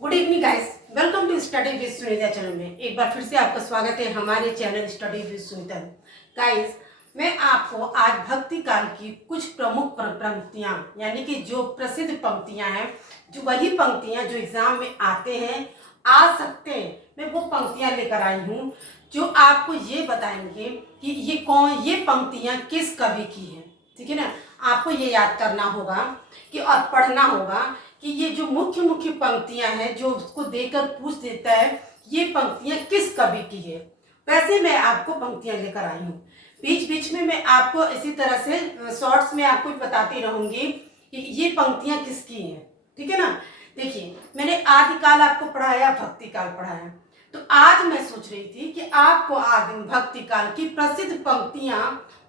Good evening guys, welcome to study with Sunita channel में एक बार फिर से आपका स्वागत है हमारे channel study with Sunita. Guys, मैं आपको आज भक्ति काल की कुछ प्रमुख पंक्तियां यानी कि जो प्रसिद्ध पंक्तियां हैं, जो वही पंक्तियां जो एग्जाम में आते हैं, आ सकते हैं, मैं वो पंक्तियां लेकर आई हूँ जो आपको ये बताएंगे कि ये पंक्तियां किस कवि की है। ठीक है ना, आपको ये याद करना होगा कि और पढ़ना होगा कि ये जो मुख्य मुख्य पंक्तियां हैं जो उसको देकर पूछ देता है ये पंक्तियां किस कवि की है। वैसे मैं आपको पंक्तियां लेकर आई हूँ, बीच बीच में मैं आपको इसी तरह से शॉर्ट्स में आपको बताती रहूंगी कि ये पंक्तियां किसकी हैं। ठीक है ना, देखिए मैंने आदिकाल आपको पढ़ाया, भक्ति काल पढ़ाया, तो आज मैं सोच रही थी कि आपको आदिम भक्ति काल की प्रसिद्ध पंक्तियां,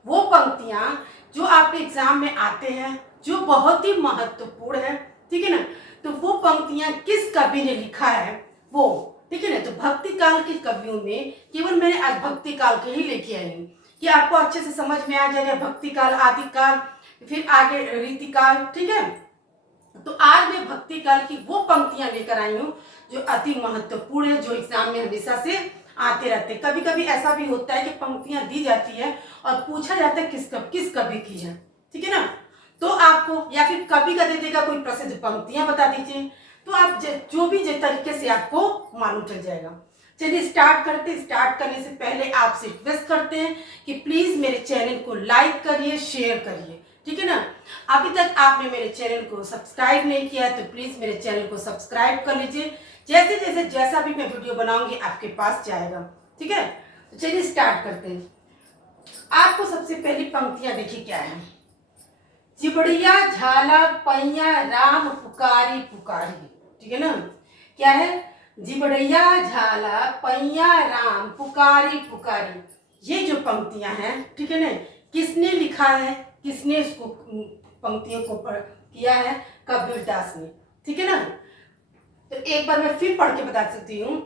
वो पंक्तियां जो आपके एग्जाम में आते हैं, जो बहुत ही महत्वपूर्ण है। ठीक है ना, तो वो पंक्तियां किस कवि ने लिखा है वो। ठीक है ना, तो भक्ति काल के कवियों में केवल मैंने आज भक्ति काल के ही लेके आई हूँ कि आपको अच्छे से समझ में आ जाएगा भक्ति काल, आदि काल, फिर आगे रीति काल। ठीक है, तो आज मैं भक्ति काल की वो पंक्तियां लेकर आई हूँ जो अति महत्वपूर्ण है, जो एग्जाम में हमेशा से आते रहते। कभी कभी ऐसा भी होता है कि पंक्तियां दी जाती है और पूछा जाता है किस कवि की है। ठीक है ना, तो आपको या फिर कवि का दे देगा कोई प्रसिद्ध पंक्तियां बता दीजिए, तो आप जो भी जिस तरीके से आपको मालूम चल जाएगा। चलिए स्टार्ट करते। स्टार्ट करने से पहले आपसे रिक्वेस्ट करते हैं कि प्लीज मेरे चैनल को लाइक करिए, शेयर करिए। ठीक है ना, अभी तक आपने मेरे चैनल को सब्सक्राइब नहीं किया है तो प्लीज मेरे चैनल को सब्सक्राइब कर लीजिए। जैसा भी मैं वीडियो बनाऊंगी आपके पास जाएगा। ठीक है, तो चलिए स्टार्ट करते हैं। आपको सबसे पहली पंक्तियां देखिए क्या है। चिबड़िया झाला पैया राम पुकारी पुकारी। ठीक है ना, क्या है? जिबड़िया झाला पैया राम पुकारी पुकारी। ये जो पंक्तियां हैं, ठीक है ना, किसने लिखा है, किसने इसको पंक्तियों को किया है? कबीरदास ने। ठीक है ना, तो एक बार मैं फिर पढ़ के बता सकती हूँ।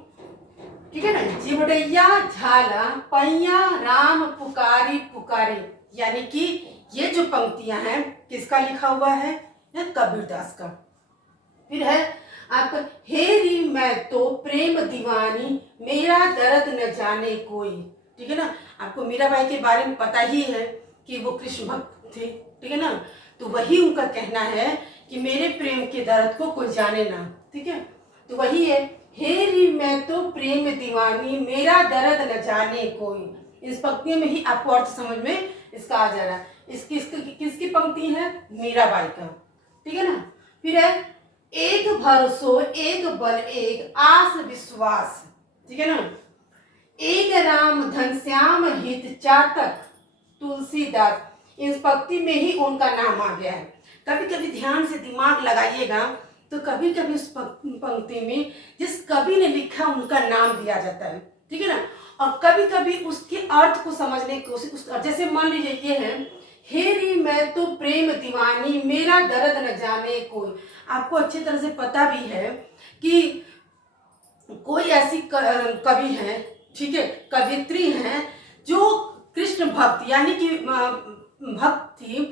ठीक है ना, जिबड़िया झाला पैया राम पुकारी पुकारी, यानी कि ये जो पंक्तियां हैं किसका लिखा हुआ है? या कबीरदास का। फिर है आपका, हेरी मैं तो प्रेम दीवानी मेरा दर्द न जाने कोई। ठीक है ना, आपको मीराबाई के बारे में पता ही है कि वो कृष्ण भक्त थे। ठीक है ना, तो वही उनका कहना है कि मेरे प्रेम के दर्द को कोई जाने ना। ठीक है, तो वही है, हेरी मैं तो प्रेम दीवानी मेरा दर्द न जाने कोई। इस पंक्ति में ही आपको अर्थ समझ में इसका आ जा रहा है। किसकी पंक्ति है? मीराबाई का। ठीक है ना, फिर है, एक भरोसो एक बल एक आस विश्वास। ठीक है ना, एक राम घनश्याम हित चातक तुलसीदास। इस पंक्ति में ही उनका नाम आ गया है। कभी कभी ध्यान से दिमाग लगाइएगा तो कभी कभी उस पंक्ति में जिस कवि ने लिखा उनका नाम दिया जाता है। ठीक है ना, और कभी कभी उसके अर्थ को समझने की कोशिश, जैसे मान लीजिए ये है, हेरी मैं तो प्रेम दीवानी मेरा दर्द न जाने कोई। आपको अच्छी तरह से पता भी है कि कोई ऐसी कवि है, ठीक है, कवित्री हैं जो कृष्ण भक्त यानी कि भक्त थी,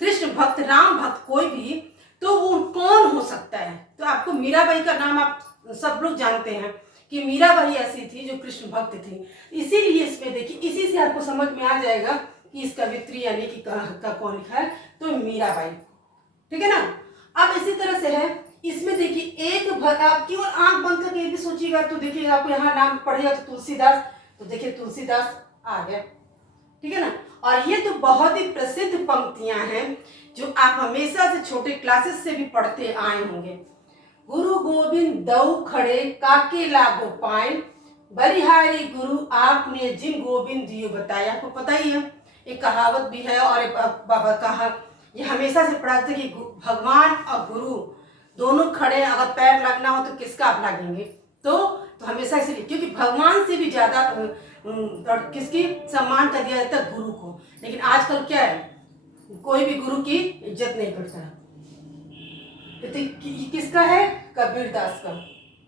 कृष्ण भक्त, राम भक्त, कोई भी, तो वो कौन हो सकता है? तो आपको मीराबाई का नाम आप सब लोग जानते हैं कि मीराबाई ऐसी थी जो कृष्ण भक्त थी। इसीलिए इसमें देखिए, इसी से आपको समझ में आ जाएगा कि इस कवित्री यानी कि का कौन लिखा है, तो मीराबाई। ठीक है ना, अब इसी तरह से है, इसमें देखिए एक आप केवल आंख बंद करके ये भी सोचिएगा तो देखिए आपको यहाँ नाम पड़ेगा तो तुलसीदास, तो देखिए तुलसीदास आ गया। ठीक है ना, और ये तो बहुत ही प्रसिद्ध पंक्तियां हैं जो आप हमेशा से छोटे क्लासेस से भी पढ़ते आए होंगे। गुरु गोविंद दऊ खड़े काके लागो पाए, बलिहारी गुरु आपने जिन गोविंद दियो बताया। आपको पता ही है, एक कहावत भी है और एक बाबा कहा, ये हमेशा से पढ़ाते कि भगवान और गुरु दोनों खड़े, अगर पैर लगना हो तो किसका आप लगेंगे? तो हमेशा इसलिए, क्योंकि भगवान से भी ज्यादा किसकी सम्मान कर दिया जाता है? गुरु को। लेकिन आजकल क्या है, कोई भी गुरु की इज्जत नहीं करता है। तो किसका है? कबीरदास का।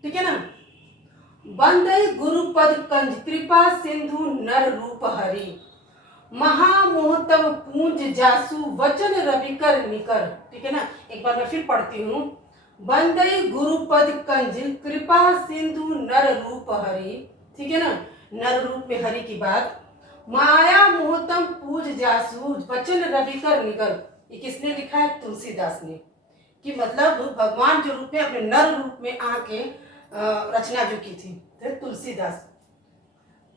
ठीक है ना, बंदई गुरुपद कंज कृपा सिंधु नर रूप हरि, महामोहतम पूंज जासु वचन रवि कर निकर। ठीक है ना, एक बार मैं फिर पढ़ती हूँ। बंदई गुरुपद कंज कृपा सिंधु नर रूप हरि। ठीक है ना, नर रूप में हरि की बात। माया मोहतम पूज जासू वचन रवि कर निगर। ये किसने लिखा है? तुलसीदास ने। कि मतलब भगवान जो रूप में अपने नर रूप में आके रचना जो की थी तुलसीदास।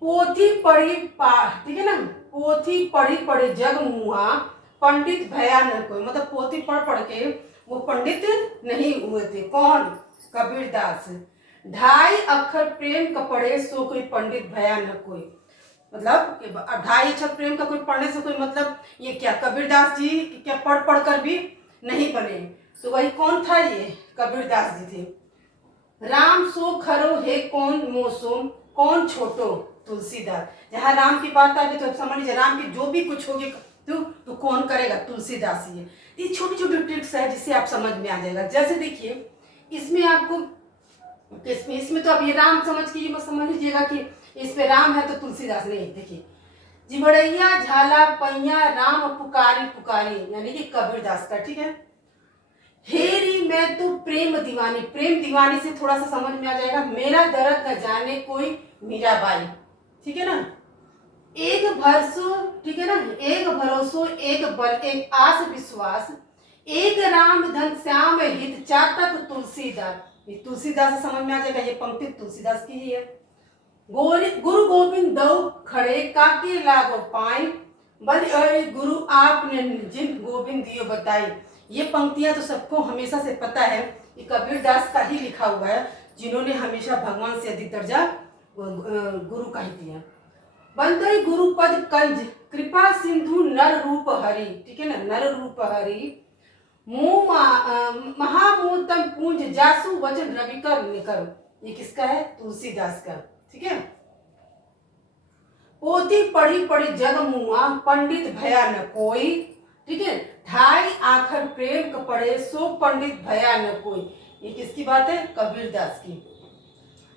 पोथी पढ़ी ठीक है ना, पोथी पढ़ी पढ़ी जग मुआ पंडित भया न कोई। मतलब पोथी पढ़ पढ़ के वो पंडित नहीं हुए थे। कौन? कबीरदास। ढाई अक्षर प्रेम का पढ़े सो कोई पंडित भया न कोई। मतलब ढाई अक्षर प्रेम का कोई पढ़ने से कोई मतलब ये क्या कबीरदास जी क्या पढ़ पढ़ कर भी नहीं बने? तो वही कौन था? ये कबीरदास जी थे। राम सो खरो है कौन मोसुम कौन छोटो तुलसीदास। जहाँ राम की बात आ गई तो समझ लीजिए राम की जो भी कुछ होगी तो कौन करेगा? तुलसीदास ही है। ये छोटी छोटी ट्रिक्स है जिससे आप समझ में आ जाएगा। जैसे देखिए इसमें आपको इसमें तो अब ये राम समझ के ये मत समझ लीजिएगा कि इसमें राम है तो तुलसीदास नहीं। देखिए जिबड़ैया झाला पैया राम पुकारी पुकारी यानी कि कबीरदास का। ठीक है। हेरी मैं तो प्रेम दीवानी। प्रेम दीवानी से थोड़ा सा समझ में आ जाएगा। मेरा दर्द न जाने कोई मीराबाई। ठीक है ना। एक भरोसो, ठीक है ना, एक भरोसो एक बल एक आस विश्वास एक राम धन श्याम हित चातक तुलसीदास। ये तुलसीदास से समझ में आ जाएगा। ये पंक्ति तुलसीदास की ही है। गुरु गोविंद दो खड़े काके लागो पाई बल अरे गुरु आपने जिन गोविंद दियो बताई। ये पंक्तियां तो सबको हमेशा से पता है। ये कबीरदास का ही लिखा हुआ है जिन्होंने हमेशा भगवान से अधिक दर्जा गुरु का ही दिया। बंदई गुरुपद कंज कृपा सिंधु नर रूप हरि। ठीक है ना, नर रूप हरि मुँह महामूतम पूंज जासु वचन रवि कर निकर। ये किसका है? तुलसीदास का। ठीक है। पोथी पढ़ी पढ़ी जग मुआ पंडित भया न कोई। ठीक है। ढाई आखर प्रेम का पढ़े सो पंडित भया न कोई। ये किसकी बात है? कबीरदास की।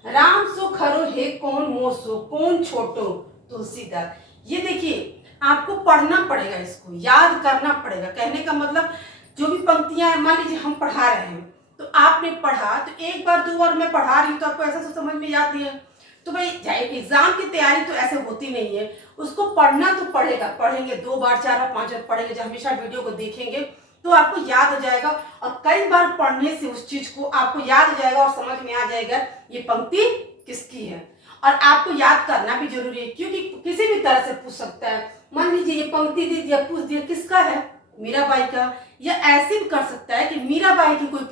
राम सो खरो हे कौन मोसो कौन छोटो तुलसीदास। ये देखिए आपको पढ़ना पड़ेगा, इसको याद करना पड़ेगा। कहने का मतलब जो भी पंक्तियां मान लीजिए हम पढ़ा रहे हैं तो आपने पढ़ा तो एक बार दो बार मैं पढ़ा रही हूँ तो आपको ऐसा तो समझ में याद नहीं है। तो भाई एग्जाम की तैयारी तो ऐसे होती नहीं है। उसको पढ़ना तो पड़ेगा। पढ़ेंगे 2 बार 4 बार 5 बार पढ़ेंगे, जब हमेशा वीडियो को देखेंगे तो आपको याद हो जाएगा। और कई बार पढ़ने से उस चीज को आपको याद हो जाएगा और समझ में आ जाएगा ये पंक्ति किसकी है। और आपको याद करना भी जरूरी है क्योंकि किसी भी तरह से पूछ सकता है। मान लीजिए ये पंक्ति दे दिया, पूछ दिया किसका है? मीराबाई का। या ऐसे भी कर सकता है कि मीराबाई की कोई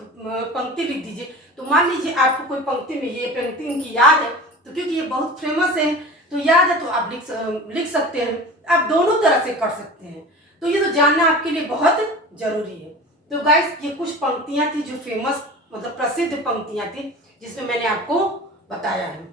पंक्ति लिख दीजिए। तो मान लीजिए आपको कोई पंक्ति में ये पंक्ति इनकी याद है तो क्योंकि ये बहुत फेमस है तो याद है तो आप लिख सकते हैं। आप दोनों तरह से कर सकते हैं। तो ये तो जानना आपके लिए बहुत जरूरी है। तो गाइस ये कुछ पंक्तियां थी जो फेमस मतलब प्रसिद्ध पंक्तियां थी जिसमें मैंने आपको बताया है।